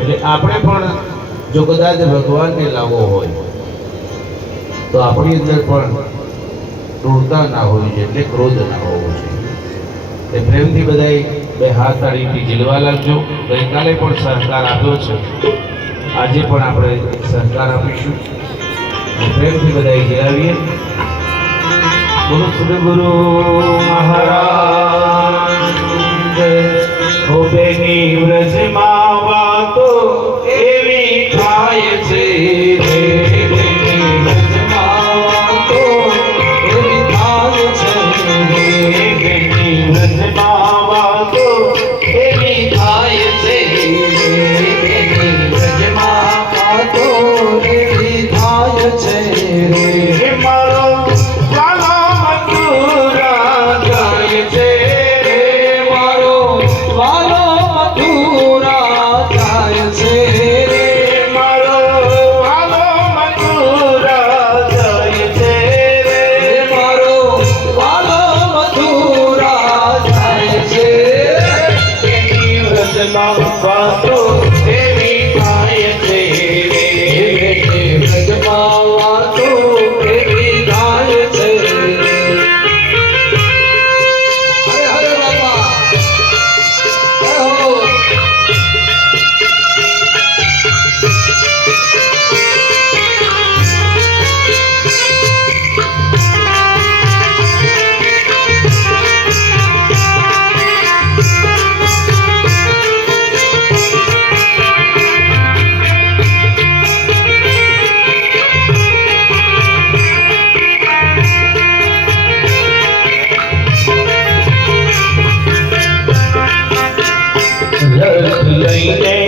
એટલે આપણે પણ જો કદાચ ભગવાનને લાવવો હોય, તો આપણી અંદર પણ ક્રૂરતા ના હોવી જોઈએ, એટલે ક્રોધ ના હોવો જોઈએ. પ્રેમથી બધાય બે હાથ તાળીથી ઝીલવા લાગજો. ગઈકાલે પણ સહકાર આપ્યો છે. આજે પણ આપણે સહકાર આપીશું. પ્રેમથી બધાય ઝીલાવીએ. બોલો ગુરુ મહારાજ ઓ બેની વ્રજમાં વાતો એવી થાય Quando धर लैने